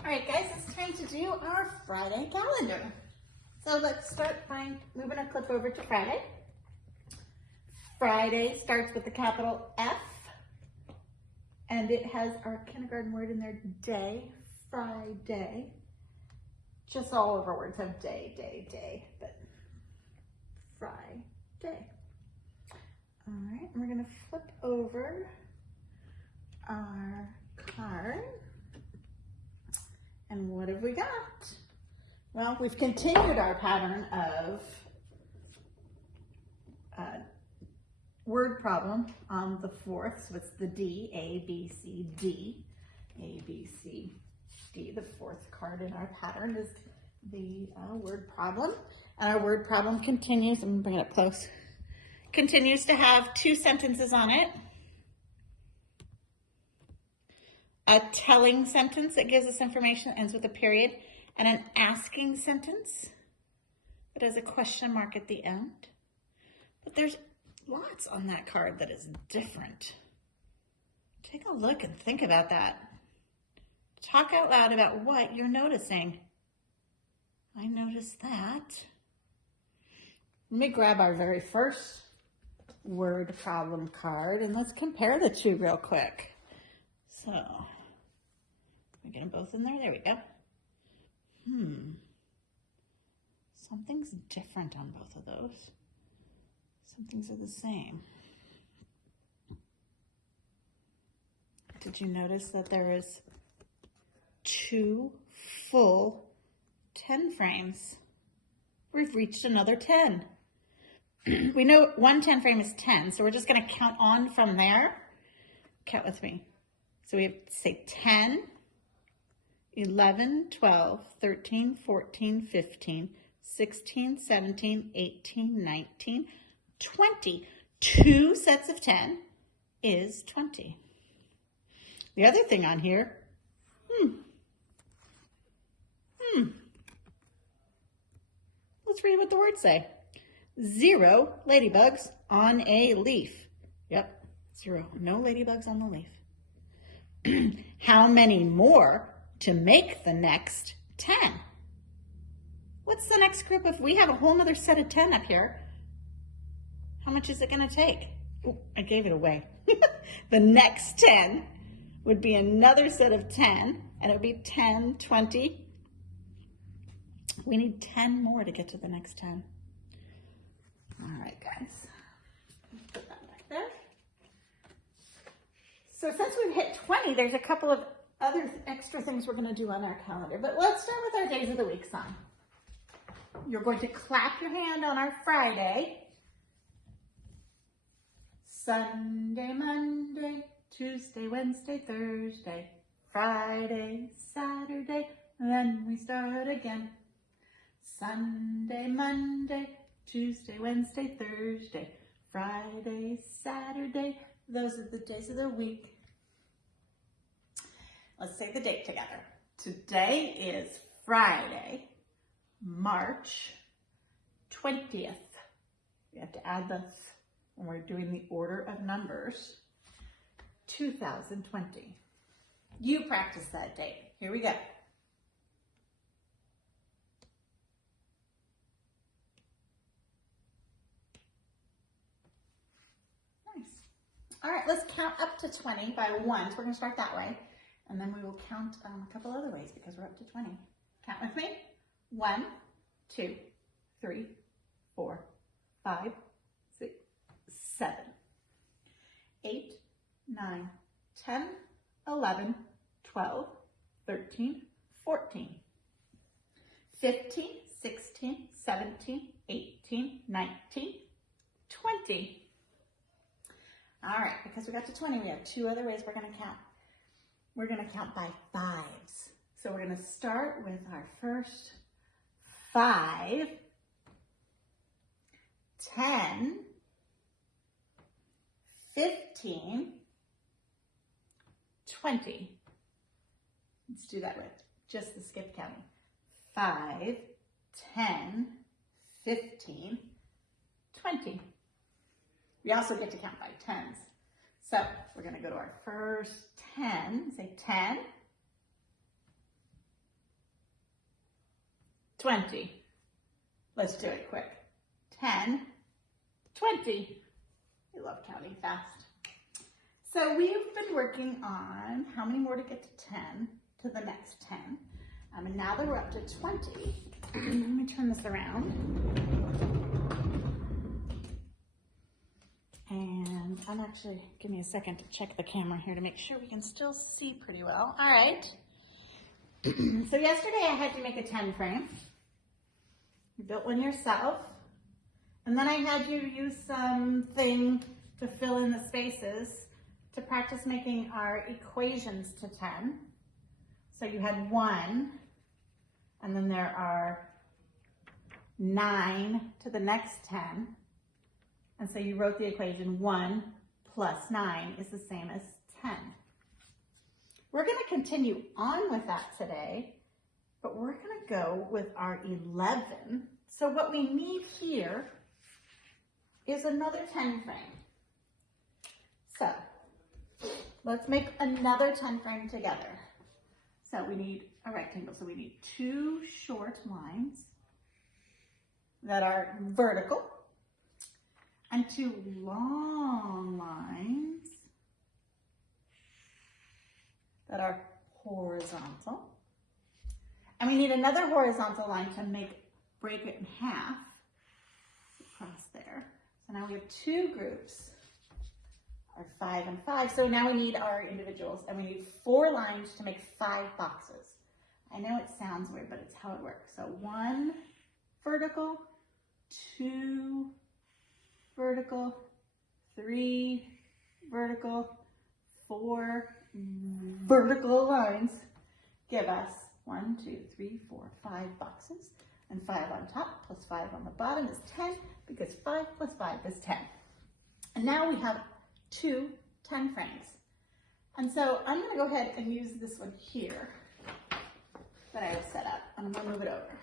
All right, guys, it's time to do our Friday calendar. So let's start by moving our clip over to Friday. Friday starts with the capital F, and it has our kindergarten word in there, day, Friday. Just all of our words have day, but Friday. All right, and we're gonna flip over our card. And what have we got? Well, we've continued our pattern of word problem on the 4th. So it's the D, A, B, C, D. A, B, C, D. The 4th card in our pattern is the word problem. And our word problem continues, I'm gonna bring it up close, continues to have 2 sentences on it. A telling sentence that gives us information that ends with a period, and an asking sentence that has a question mark at the end. But there's lots on that card that is different. Take a look and think about that. Talk out loud about what you're noticing. I noticed that. Let me grab our very first word problem card and let's compare the two real quick. So, we get them both in there. There we go. Something's different on both of those. Some things are the same. Did you notice that there is 2 full 10 frames? We've reached another 10. We know one 10 frame is 10, so we're just going to count on from there. Count with me. So we have to say 10, 11, 12, 13, 14, 15, 16, 17, 18, 19, 20. 2 sets of 10 is 20. The other thing on here, let's read what the words say. 0 ladybugs on a leaf. Yep, 0. No ladybugs on the leaf. How many more to make the next 10? What's the next group? If we have a whole nother set of 10 up here, how much is it going to take? Oh, I gave it away. The next 10 would be another set of 10, and it would be 10, 20. We need 10 more to get to the next 10. All right, guys. Put that back there. So since we've hit 20, there's a couple of other extra things we're going to do on our calendar. But let's start with our days of the week sign. You're going to clap your hand on our Friday. Sunday, Monday, Tuesday, Wednesday, Thursday, Friday, Saturday, then we start again. Sunday, Monday, Tuesday, Wednesday, Thursday, Friday, Saturday. Those are the days of the week. Let's say the date together. Today is Friday, March 20th. We have to add this when we're doing the order of numbers. 2020. You practice that date. Here we go. All right, let's count up to 20 by 1. So we're going to start that way. And then we will count a couple other ways because we're up to 20. Count with me. 1, 2, 3, 4, 5, 6, 7, 8, 9, 10, 11, 12, 13, 14, 15, 16, 17, 18, 19, 20. All right, because we got to 20, we have 2 other ways we're going to count. We're going to count by 5s. So we're going to start with our first 5, 10, 15, 20. Let's do that with just the skip counting. 5, 10, 15, 20. We also get to count by 10s. So we're going to go to our first 10, say 10, 20. Let's do it quick. 10, 20. I love counting fast. So we've been working on how many more to get to 10, to the next 10. And now that we're up to 20, let me turn this around. And I'm actually, give me a second to check the camera here to make sure we can still see pretty well. All right. So yesterday I had you make a 10 frame. You built one yourself. And then I had you use something to fill in the spaces to practice making our equations to 10. So you had 1, and then there are 9 to the next 10. And so you wrote the equation 1 plus 9 is the same as 10. We're going to continue on with that today, but we're going to go with our 11. So what we need here is another 10 frame. So let's make another 10 frame together. So we need a rectangle. So we need 2 short lines that are vertical and 2 long lines that are horizontal. And we need another horizontal line to break it in half across there. So now we have 2 groups, our 5 and 5. So now we need our individuals, and we need 4 lines to make 5 boxes. I know it sounds weird, but it's how it works. So 1 vertical, 2 vertical, 3 vertical, 4 vertical lines give us 1, 2, 3, 4, 5 boxes. And 5 on top plus 5 on the bottom is 10, because 5 plus 5 is 10. And now we have 2 10 frames. And so I'm going to go ahead and use this one here that I have set up, and I'm going to move it over.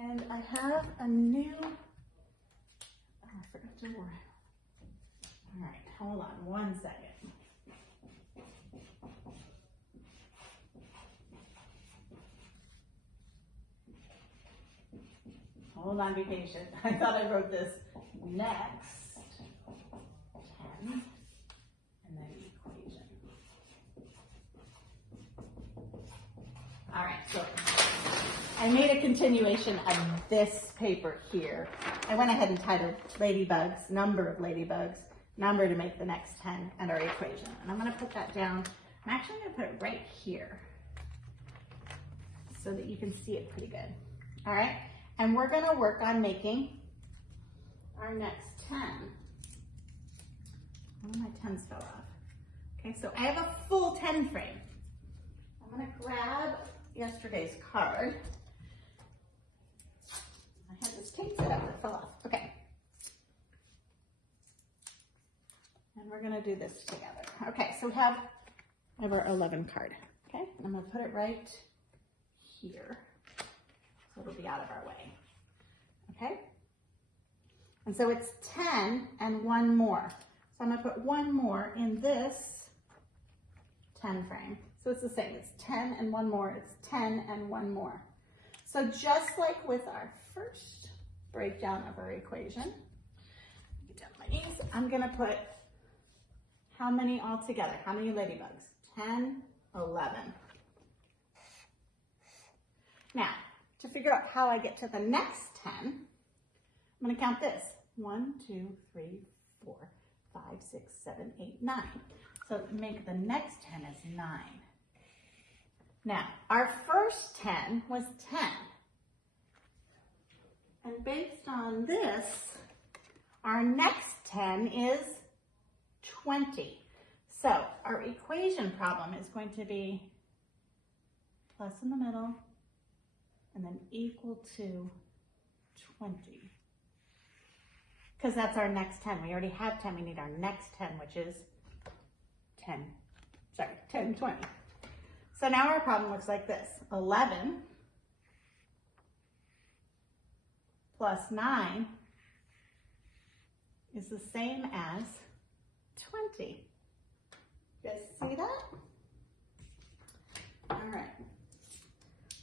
And I have a new, oh, I forgot to worry. All right, hold on 1 second. Hold on, be patient. I thought I wrote this next 10 and then equation. All right, so I made a continuation of this paper here. I went ahead and titled Ladybugs, number of ladybugs, number to make the next 10, and our equation. And I'm going to put that down. I'm actually going to put it right here so that you can see it pretty good. All right. And we're going to work on making our next 10. One of my 10s fell off. Okay, so I have a full 10 frame. I'm going to grab yesterday's card. I had this tape set up that fell off. Okay. And we're going to do this together. Okay, so we have our 11 card. Okay, I'm going to put it right here. So it'll be out of our way, okay? And so it's 10 and 1 more. So I'm gonna put 1 more in this 10 frame. So it's the same, it's 10 and 1 more, it's 10 and 1 more. So just like with our first breakdown of our equation, get down my knees, I'm gonna put how many all together? How many ladybugs? 10, 11. Now, to figure out how I get to the next 10, I'm going to count this. 1, 2, 3, 4, 5, 6, 7, 8, 9. So make the next 10 as 9. Now, our first 10 was 10. And based on this, our next 10 is 20. So our equation problem is going to be plus in the middle, and then equal to 20. Because that's our next 10. We already have 10. We need our next 10, which is 10, 20. So now our problem looks like this. 11 plus 9 is the same as 20. You guys see that? All right.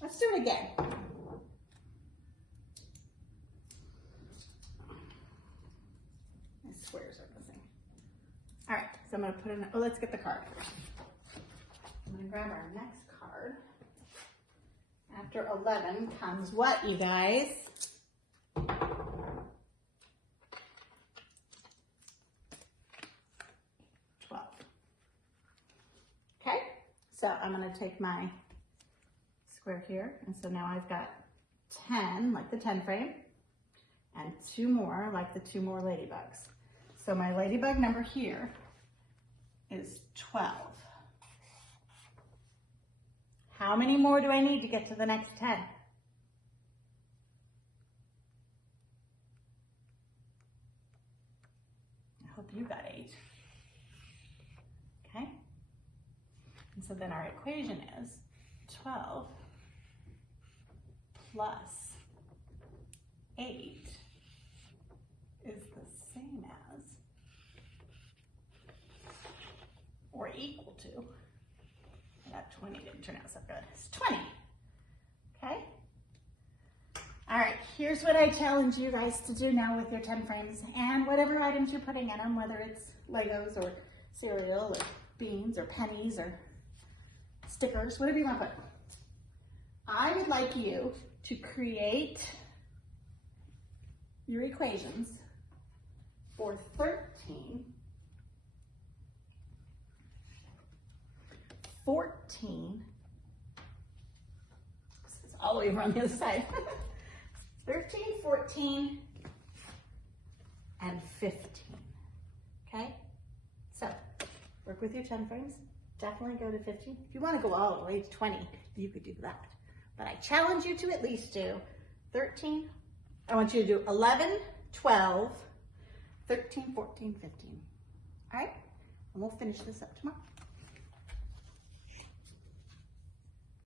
Let's do it again. My squares are missing. All right, so I'm gonna put in, oh, let's get the card. I'm gonna grab our next card. After 11 comes what, you guys? 12. Okay, so I'm gonna take my square here, and so now I've got 10, like the 10 frame, and 2 more, like the 2 more ladybugs. So my ladybug number here is 12. How many more do I need to get to the next 10? I hope you got 8. Okay? And so then our equation is 12 plus 8 is the same as or equal to, that 20 didn't turn out so good, it's 20, okay? All right, here's what I challenge you guys to do now with your 10 frames and whatever items you're putting in them, whether it's Legos or cereal or beans or pennies or stickers, whatever you want to put. I would like you to create your equations for 13, 14, this is all the way around the other side, 13, 14, and 15, okay? So, work with your 10 frames, definitely go to 15. If you want to go all the way to 20, you could do that. But I challenge you to at least do 13, I want you to do 11, 12, 13, 14, 15. All right? And we'll finish this up tomorrow.